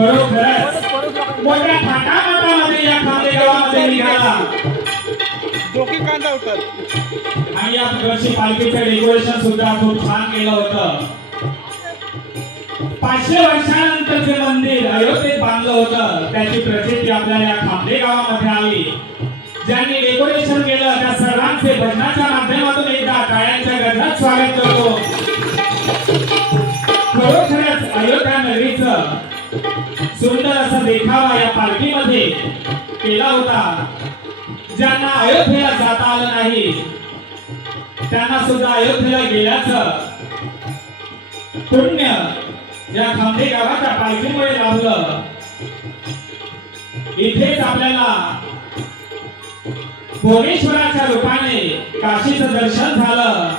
खरोखरच मोठ्या थाटामाटामध्ये या खांदेगावामध्ये निघाला डोकी कांदा उठत आणि या वर्षी पालखीचं डेकोरेशन सुद्धा खूप छान केलं होतं पाचशे वर्षानंतर जे मंदिर अयोध्येत बांधलं होतं त्याची प्रसिद्धी आपल्याला या खांबे गावामध्ये आली ज्यांनी डेकोरेशन केलं त्या सर्वांचे भजनाच्या माध्यमातून एकदा काळ्यांच्या गजरात स्वागत करतो खरोखरच अयोध्या नगरीचं सुंदर असा देखावा या पालखीमध्ये केला होता. ज्यांना अयोध्येला जाता आलं नाही त्यांना सुद्धा अयोध्येला गेल्याचं पुण्य या खांबे गावाच्या पालखीमुळे लाभलं. इथेच आपल्याला भुवनेश्वराच्या रूपाने काशीचं दर्शन झालं.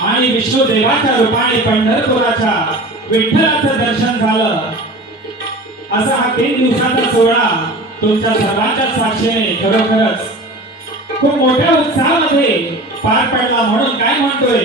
आणि विष्णुदेवाच्या रूपाने पंढरपुराच्या विठ्ठलाचं दर्शन झालं. असा हा तीन दिवसाचा सोहळा तुमच्या सर्वांच्या साक्षीने खरोखरच खूप मोठ्या उत्साहामध्ये पार पडला म्हणून काय म्हणतोय?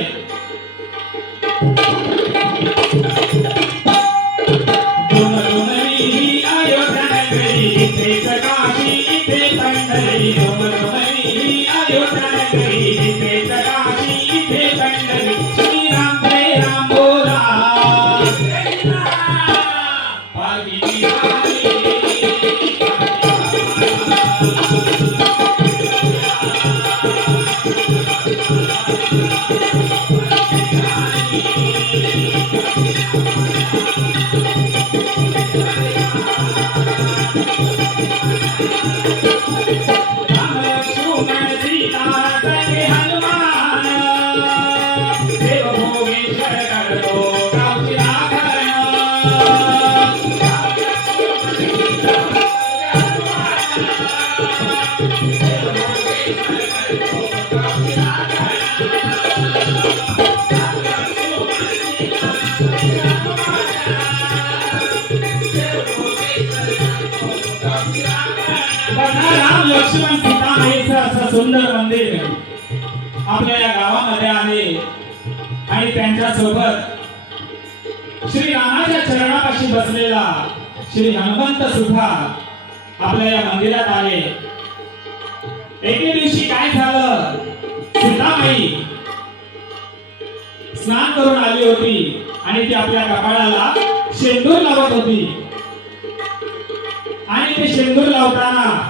सुंदर मंदिर आपल्या या गावामध्ये आहे आणि त्यांच्यासोबत श्री रामाच्या चरणापाशी बसलेला श्री हनुमंत सुद्धा आपल्या या मंदिरात आले एके दिवशी काय झालं? सीतामाई स्नान करून आली होती आणि ती आपल्या कपाळाला शेंदूर लावत होती. आणि ते शेंदूर लावताना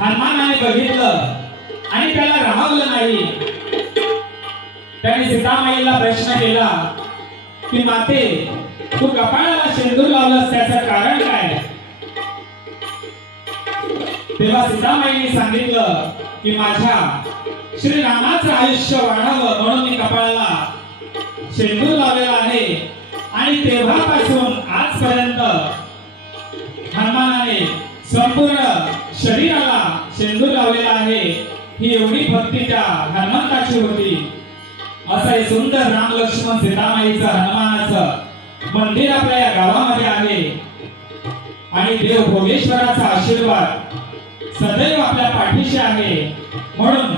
हनुमानाने बघितलं आणि त्याला राहवलं नाही. त्याने सीतामाईला प्रश्न केला की माते तू कपाळाला शेंदूर लावलंस त्याचं कारण काय? तेव्हा सीतामाईने सांगितलं की माझ्या श्रीरामाचं आयुष्य वाढावं म्हणून मी कपाळाला शेंदूर लावलेला आहे आणि तेव्हापासून आजपर्यंत हनुमानाने संपूर्ण शरीराला शेंदूर लावलेला आहे. ही एवढी भक्ती त्या हनुमंताची होती. असं हे सुंदर राम लक्ष्मण सीतामाईचं हनुमानाचं मंदिर आपल्या या गावामध्ये आहे. आणि देव भोगेश्वराचा आशीर्वाद सदैव आपल्या पाठीशी आहे. म्हणून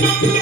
झालो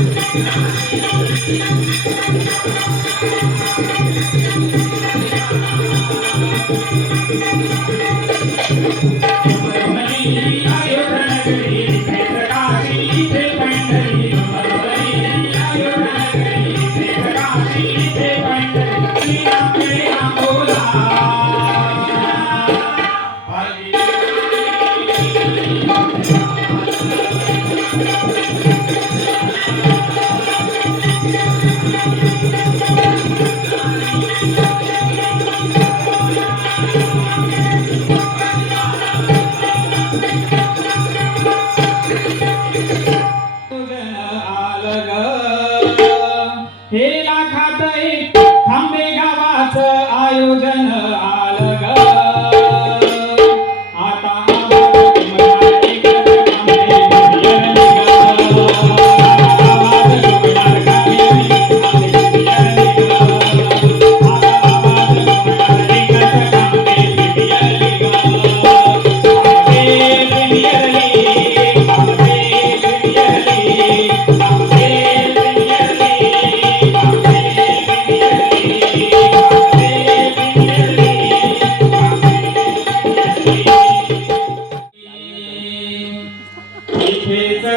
हे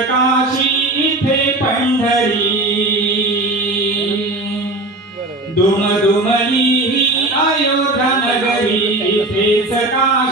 काशी इथे पंढरी. बरोबर दुम ही अयोध्या नगरी इथेच काशी इथे पंढरी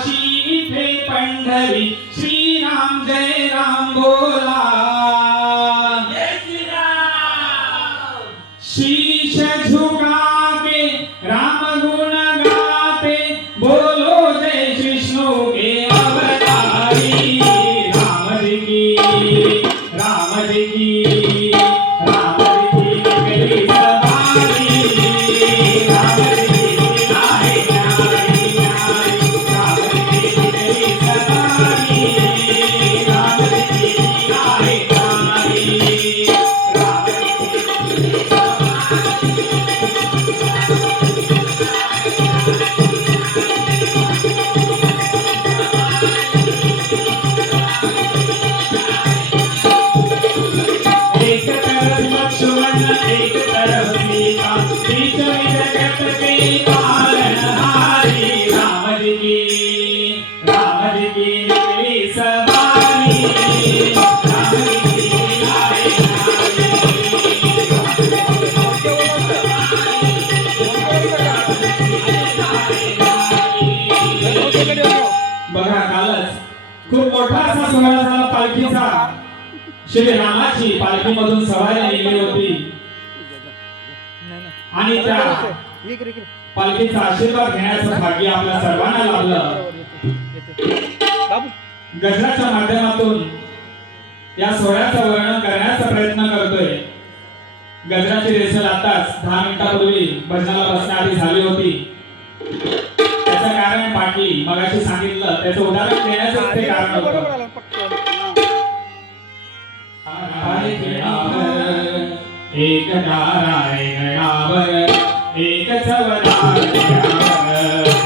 श्री रामाची पालखीमधून सवारी निघली होती. आणि त्या. पालखीचा आशीर्वाद घेण्याचं भाग्य आपल्या सर्वांना लाभलं. गजराच्या माध्यमातून या सोहळ्याचं वर्णन करण्याचा प्रयत्न करतोय. गजराची रेसल आताच दहा मिनिटापूर्वी भजनाला बसण्याआधी झाली होती. त्याचं कारण पाटली मगाशी सांगितलं. त्याचं उदाहरण देण्याचं ते कारण होतं. एक नाराय गणावर एक चवदार गणावर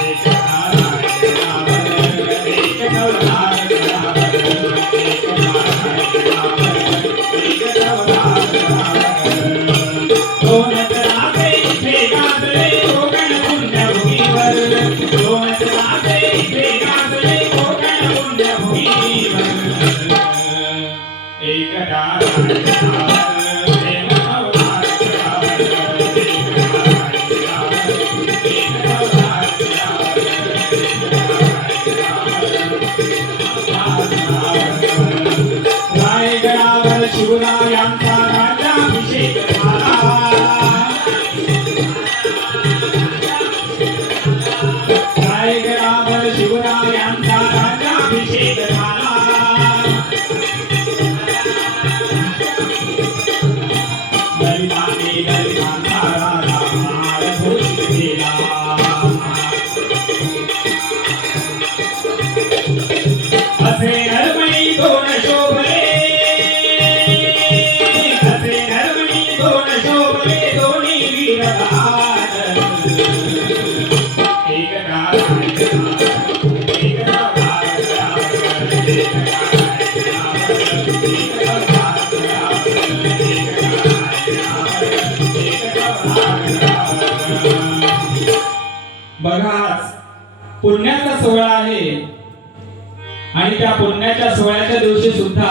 आणि त्या पुण्याच्या सोहळ्याच्या दिवशी सुद्धा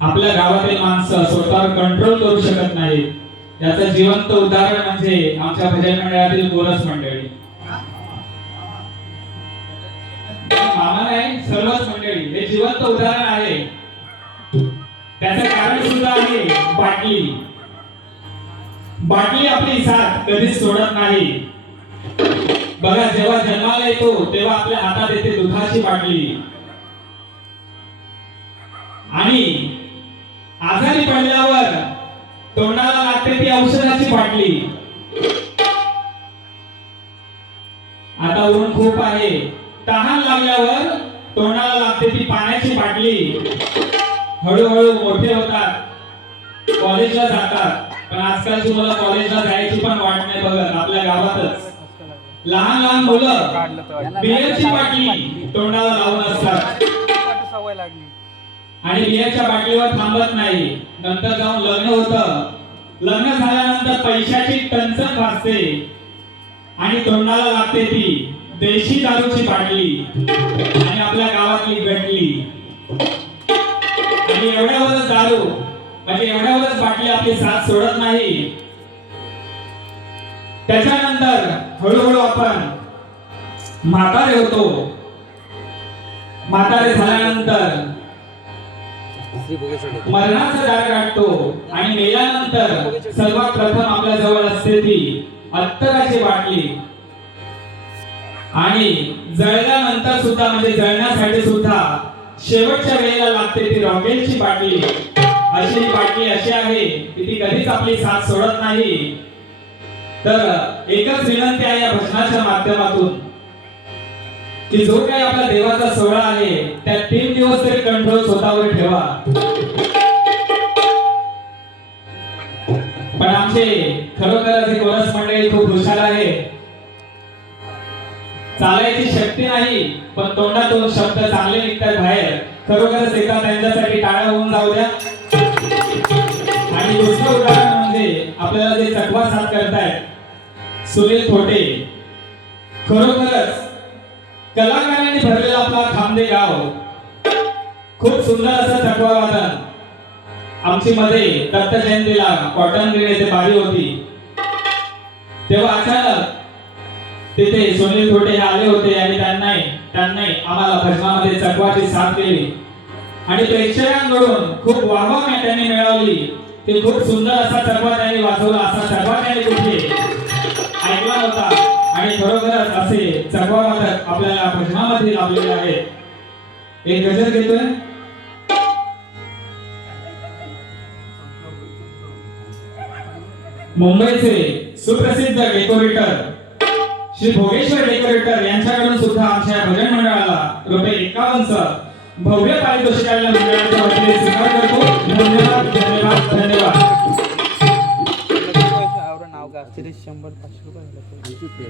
आपल्या गावातील माणसं स्वतःवर कंट्रोल करू शकत नाही याचं जिवंत उदाहरण म्हणजे आमच्या भजन मंडळातील गोरस मंडळी. मामा नाही सर्वच मंडळी. हे जिवंत उदाहरण आहे. त्याचं कारण सुद्धा आहे बाटली. बाटली आपली साथ कधीच सोडत नाही. बघा जेव्हा जन्माला येतो तेव्हा आपल्या हातात येते दुधाची बाटली. आणि आजारी पडल्यावर तोंडाला लागते ती औषधाची बाटली. आता ऊन खूप आहे. तहान लागल्यावर तोंडाला लागते ती पाण्याची बाटली. हळूहळू मोठे होतात. कॉलेजला जातात. पण आजकालची मला कॉलेजला जायची पण वाट नाही बघत आपल्या गावातच. लहान लहान मुलं बियरची बाटली तोंडाला लावून असतात. सवय लागली. आणि बियरच्या बाटलीवर थांबत नाही. नंतर जाऊन लग्न होतं. लग्न झाल्यानंतर पैशाची टंचन भासते. आणि तोंडाला लागते ती देशी दारूची बाटली आणि आपल्या गावातली गटली आणि एवढ्यावरच दारू. म्हणजे एवढ्यावरच बाटली आपली साथ सोडत नाही. त्याच्यानंतर हळूहळू आपण म्हातारे होतो. म्हातारे झाल्यानंतर मरणाचा दार गाठतो आणि मेल्यानंतर सर्वात प्रथम आपल्या जवळ असते ती अत्तराची बाटली. आणि जळल्यानंतर सुद्धा म्हणजे जळण्यासाठी सुद्धा शेवटच्या वेळेला लागते ती रॉकेलची बाटली. अशी बाटली अशी आहे की ती कधीच आपली साथ सोडत नाही. तर एकच विनंती आहे या भजनाच्या माध्यमातून की जो काही आपला देवाचा सोहळा आहे त्या तीन दिवस तरी कंट्रोल स्वतःवर ठेवा. पण आमचे खरोखरच ही मंडळी खूप हुशार आहे चालायची शक्ती नाही पण तोंडातून शब्द चांगले निघतात बाहेर. खरोखरच एका त्यांच्यासाठी टाळ्या होऊन जाऊ द्या. आणि दुसरं उदाहरण म्हणजे आपल्याला जे चकवा साथ करतायत सुनील थोटे. खरोखरच कलाकारांनी भरलेला आपला खांदे गाव. खूप सुंदर असं थकवा वादन आमची मध्ये दत्त जयंतीला कॉटन ग्रीन येथे बारी होती. तेव्हा अचानक तिथे सुनील थोटे हे आले होते आणि त्यांनाही त्यांनाही आम्हाला भजनामध्ये चकवाची साथ केली. आणि प्रेक्षकांकडून खूप वाहवा त्यांनी मिळवली ते खूप सुंदर असा चकवा त्यांनी वाचवला. असा चकवा त्यांनी कुठे? ऐकला होता. आणि खरोखरच असे चकवा आपल्याला भजनामध्ये लाभलेले आहे. एक गजर घेतोय. मुंबईचे सुप्रसिद्ध डेकोरेटर श्री भोगेश्वर डेकोरेटर यांच्याकडून सुद्धा आमच्या भजन मंडळाला रुपये एकावन्नचं भव्य पारितोषिकाला मंडळाच्या वतीने स्वीकार करतो. धन्यवाद धन्यवाद धन्यवाद. आवडं नाव का तरी शंभर पाचशे रुपये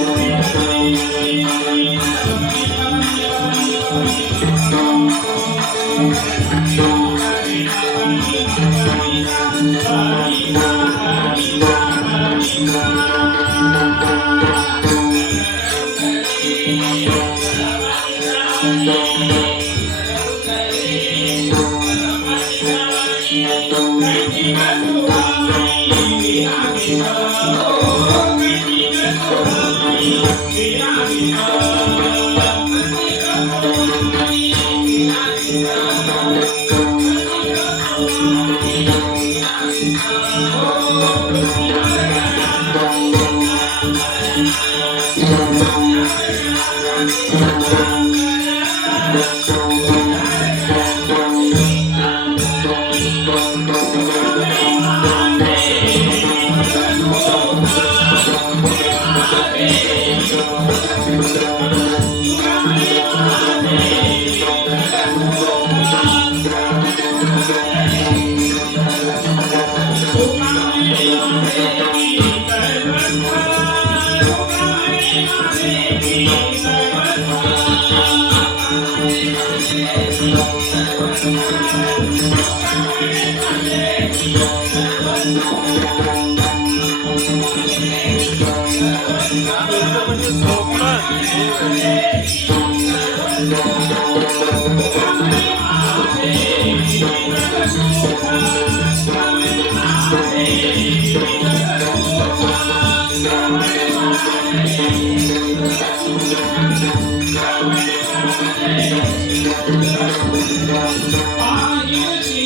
झालं Thank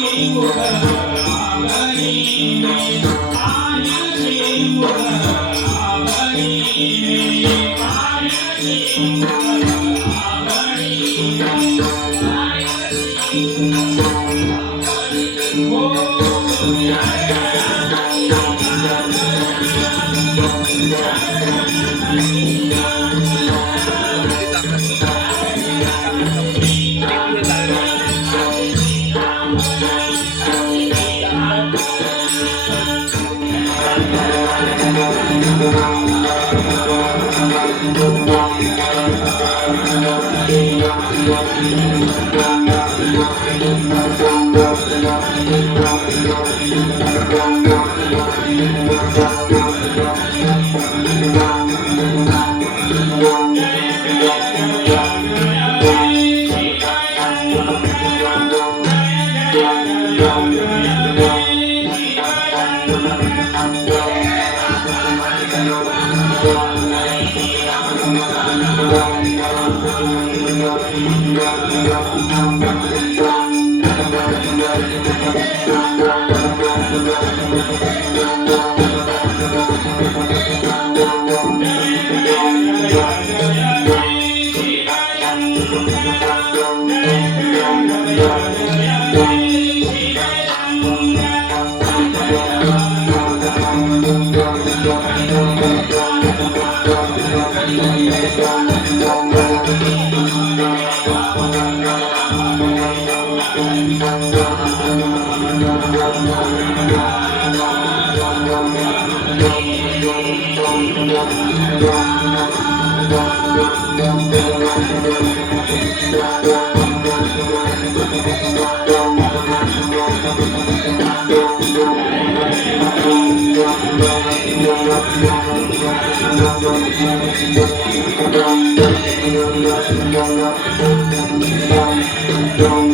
Thank you. Don't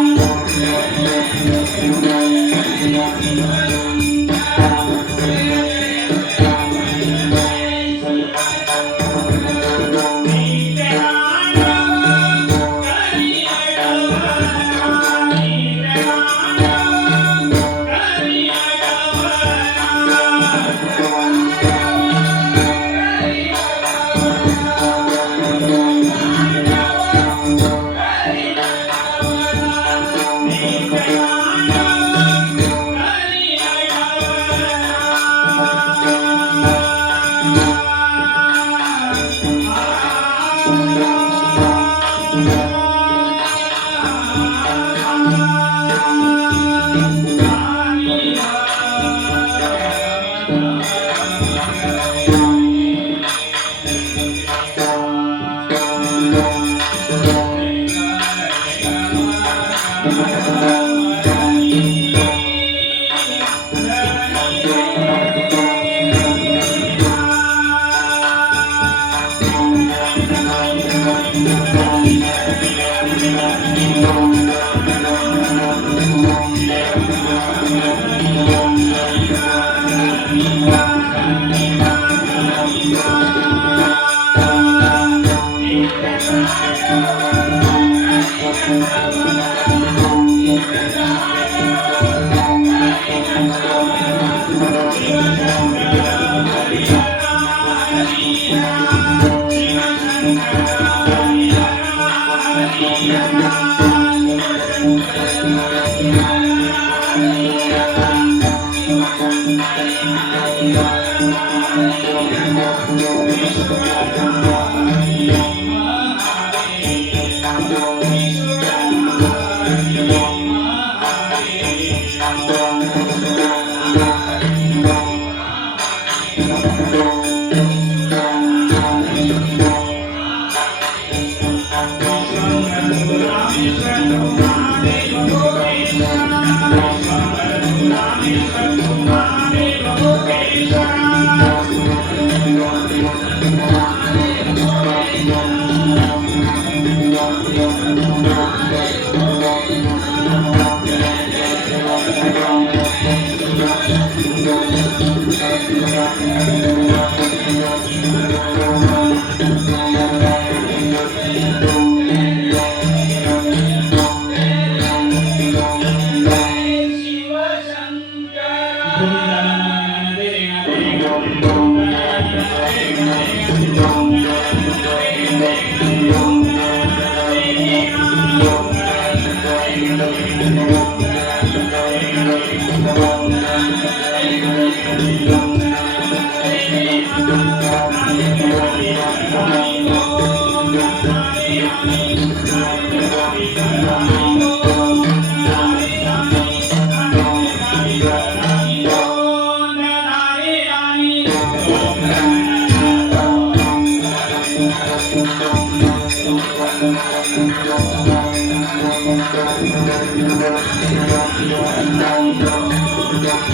Thank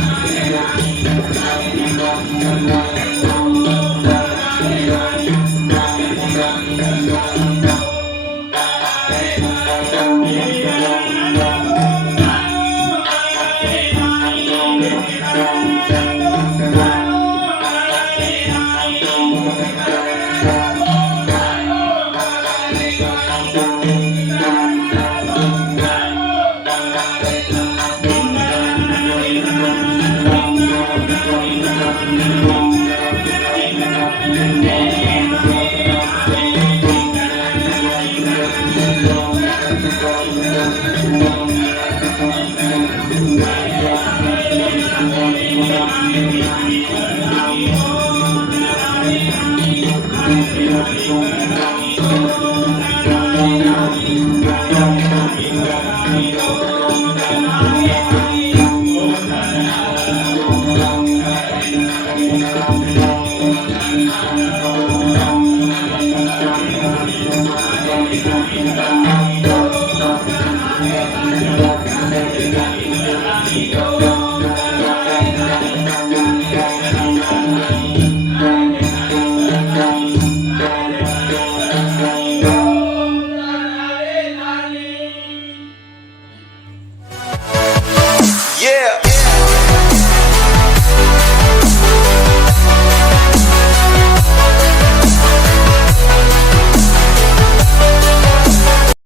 you.